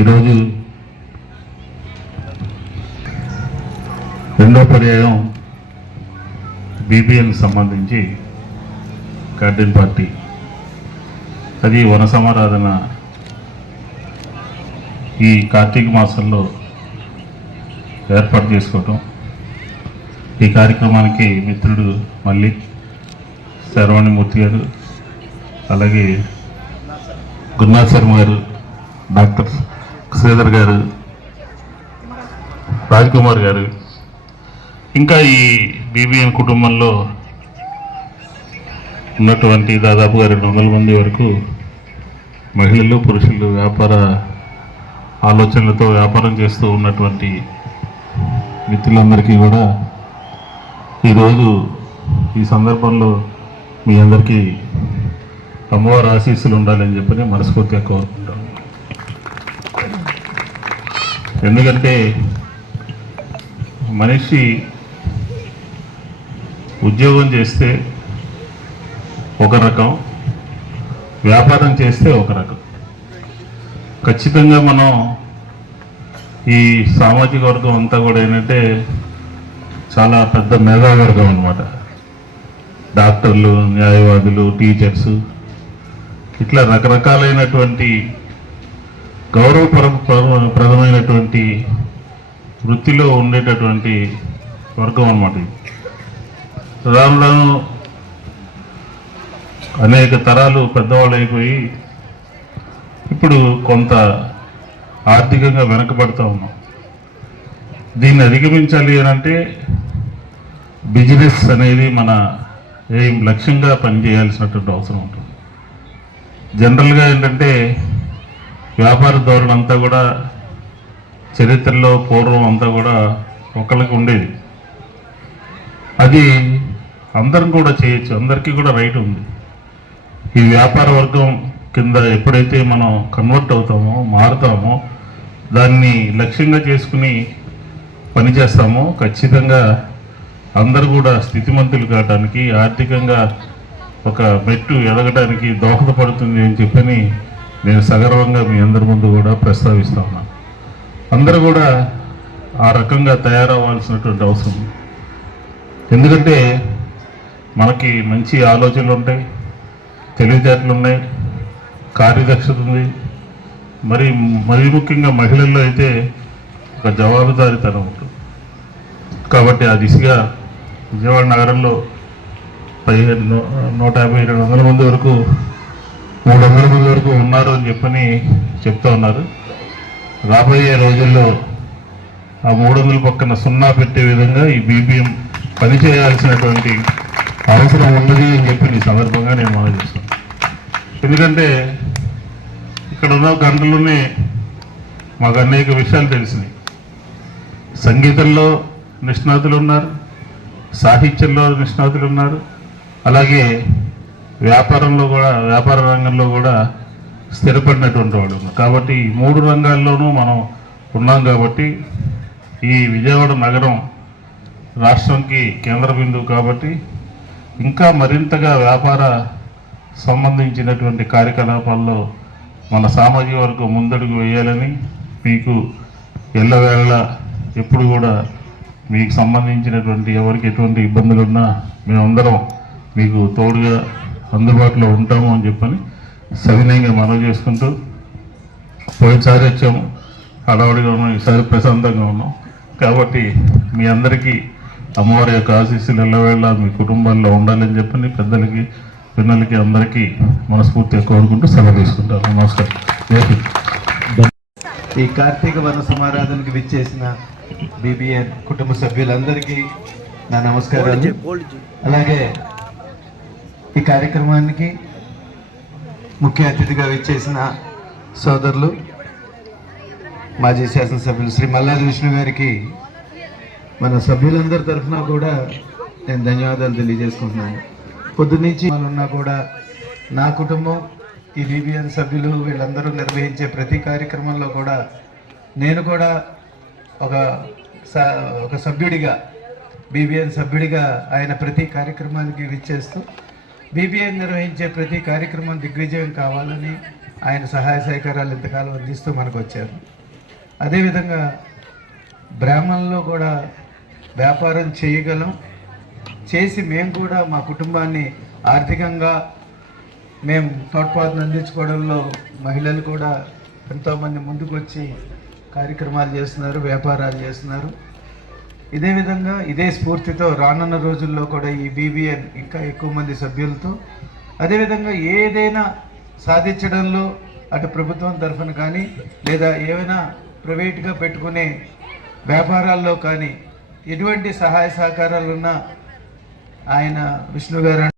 ఈరోజు రెండో పర్యాయం బీబీఎన్ సంబంధించి గార్డెన్ పార్టీ అది వన సమారాధన ఈ కార్తీక మాసంలో ఏర్పాటు చేసుకోవటం. ఈ కార్యక్రమానికి మిత్రుడు మళ్ళీ శరవణమూర్తి గారు, అలాగే గురునాథ్ శర్మ గారు, డాక్టర్ శ్రీధర్ గారు, రాజ్ కుమార్ గారు, ఇంకా ఈ బీబీఎన్ కుటుంబంలో ఉన్నటువంటి దాదాపుగా 200 మంది వరకు మహిళలు, పురుషులు వ్యాపార ఆలోచనలతో వ్యాపారం చేస్తూ ఉన్నటువంటి మిత్రులందరికీ కూడా ఈరోజు ఈ సందర్భంలో మీ అందరికీ అమ్మవారి ఆశీస్సులు ఉండాలని చెప్పని మనస్ఫూర్తిగా కోరుకుంటాం. ఎందుకంటే మనిషి ఉద్యోగం చేస్తే ఒక రకం, వ్యాపారం చేస్తే ఒక రకం. ఖచ్చితంగా మనం ఈ సామాజిక వర్గం అంతా కూడా ఏంటంటే చాలా పెద్ద మేధావర్గం అన్నమాట. డాక్టర్లు, న్యాయవాదులు, టీచర్సు, ఇట్లా రకరకాలైనటువంటి గౌరవప్రదమైనటువంటి వృత్తిలో ఉండేటటువంటి వర్గం అన్నమాట. రాను రాను అనేక తరాలు పెద్దవాళ్ళు అయిపోయి ఇప్పుడు కొంత ఆర్థికంగా వెనకబడుతూ ఉన్నాం. దీన్ని అధిగమించాలి అని అంటే బిజినెస్ అనేది మన లక్ష్యంగా పనిచేయాల్సినటువంటి అవసరం ఉంటుంది. జనరల్గా ఏంటంటే వ్యాపార ధోరణి అంతా కూడా చరిత్రలో పూర్వం అంతా కూడా ఒకళ్ళకి ఉండేది. అది అందరం కూడా చేయొచ్చు, అందరికీ కూడా రైట్ ఉంది. ఈ వ్యాపార వర్గం కింద ఎప్పుడైతే మనం కన్వర్ట్ అవుతామో, మారుతామో, దాన్ని లక్ష్యంగా చేసుకుని పనిచేస్తామో ఖచ్చితంగా అందరూ కూడా స్థితిమంతులు కావడానికి, ఆర్థికంగా ఒక మెట్టు ఎదగడానికి దోహదపడుతుంది అని చెప్పని నేను సగర్వంగా మీ అందరి ముందు కూడా ప్రస్తావిస్తా ఉన్నాను. అందరూ కూడా ఆ రకంగా తయారవ్వాల్సినటువంటి అవసరం. ఎందుకంటే మనకి మంచి ఆలోచనలు ఉంటాయి, తెలివితేటలు ఉన్నాయి, కార్యదక్షత ఉంది. మరీ ముఖ్యంగా మహిళల్లో అయితే ఒక జవాబుదారీతనం ఉంటుంది. కాబట్టి ఆ దిశగా విజయవాడ నగరంలో 150-200 మంది వరకు 300 మంది వరకు ఉన్నారు అని చెప్పని చెప్తా ఉన్నారు. రాబోయే రోజుల్లో ఆ 300 పక్కన 0 పెట్టే విధంగా ఈ బీబీఎం పనిచేయాల్సినటువంటి అవసరం ఉన్నది అని చెప్పి ఈ సందర్భంగా నేను మనవి చేస్తాను. ఎందుకంటే ఇక్కడ ఉన్న గంటలోనే మాకు అనేక విషయాలు తెలిసినాయి. సంగీతంలో నిష్ణాతులు ఉన్నారు, సాహిత్యంలో నిష్ణాతులు ఉన్నారు, అలాగే వ్యాపారంలో కూడా, వ్యాపార రంగంలో కూడా స్థిరపడినటువంటి వాళ్ళు ఉన్నారు. కాబట్టి ఈ 3 రంగాల్లోనూ మనం ఉన్నాం. కాబట్టి ఈ విజయవాడ నగరం రాష్ట్రంకి కేంద్ర బిందువు. కాబట్టి ఇంకా మరింతగా వ్యాపార సంబంధించినటువంటి కార్యకలాపాల్లో మన సామాజిక వర్గం ముందడుగు వేయాలని, మీకు ఎల్లవేళలా ఎప్పుడు కూడా మీకు సంబంధించినటువంటి ఎవరికి ఎటువంటి ఇబ్బందులు ఉన్నా మేమందరం మీకు తోడుగా అందుబాటులో ఉంటాము అని చెప్పని సవినయంగా మనవి చేసుకుంటూ, పోయినసారి వచ్చాము, హడావుడిగా ఉన్నాం, ఈసారి ప్రశాంతంగా ఉన్నాం. కాబట్టి మీ అందరికీ అమ్మవారి యొక్క ఆశీస్సులు ఎల్లవేళ మీ కుటుంబాల్లో ఉండాలని చెప్పని పెద్దలకి, పిల్లలకి అందరికీ మనస్ఫూర్తిగా కోరుకుంటూ సెలవు తీసుకుంటాను. నమస్కారం. ఈ కార్తీక వన సమారాధనకి విచ్చేసిన బీబీఎన్ కుటుంబ సభ్యులందరికీ నా నమస్కారాలు. అలాగే ఈ కార్యక్రమానికి ముఖ్య అతిథిగా విచ్చేసిన సోదరులు మాజీ శాసనసభ్యులు శ్రీ మల్లాది విష్ణు గారికి మన సభ్యులందరి తరఫున కూడా నేను ధన్యవాదాలు తెలియజేసుకుంటున్నాను. పొద్దున్నుంచి ఉన్నా కూడా నా కుటుంబం, ఈ బీబీఎన్ సభ్యులు వీళ్ళందరూ నిర్వహించే ప్రతి కార్యక్రమంలో కూడా నేను కూడా ఒక సభ్యుడిగా బీబీఎన్ సభ్యుడిగా ఆయన ప్రతి కార్యక్రమానికి విచ్చేస్తూ బీబీఎన్ నిర్వహించే ప్రతి కార్యక్రమం దిగ్విజయం కావాలని ఆయన సహాయ సహకారాలు ఇంతకాలం అందిస్తూ మనకు వచ్చారు. అదేవిధంగా బ్రాహ్మణుల్లో కూడా వ్యాపారం చేయగలం, చేసి మేము కూడా మా కుటుంబాన్ని ఆర్థికంగా మేము తోడ్పాటును అందించుకోవడంలో మహిళలు కూడా ఎంతోమంది ముందుకు వచ్చి కార్యక్రమాలు చేస్తున్నారు, వ్యాపారాలు చేస్తున్నారు. ఇదే విధంగా ఇదే స్ఫూర్తితో రానున్న రోజుల్లో కూడా ఈ బీబీఎన్ ఇంకా ఎక్కువ మంది సభ్యులతో అదేవిధంగా ఏదైనా సాధించడంలో అటు ప్రభుత్వం తరఫున కానీ లేదా ఏమైనా ప్రైవేట్గా పెట్టుకునే వ్యాపారాల్లో కానీ ఎటువంటి సహాయ సహకారాలున్నా ఆయన విష్ణు గారు